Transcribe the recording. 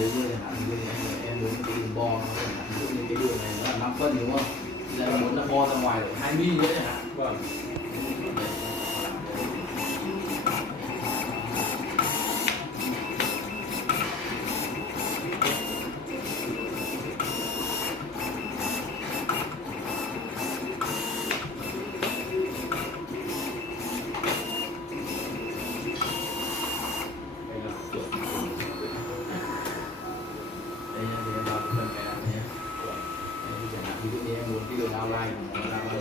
nếu như chẳng hạn như em muốn cái đường bo nó chẳng hạn, ví dụ như cái đường này nó là 5 phân đúng không, thì em muốn là bo ra ngoài được 2 mm nữa chẳng hạn. Vâng. Đây nha, thì em vào cái phần cài đặt này nhé. Đây, thì chẳng hạn ví dụ như em muốn cái đường outline của nó ra bao nhiêu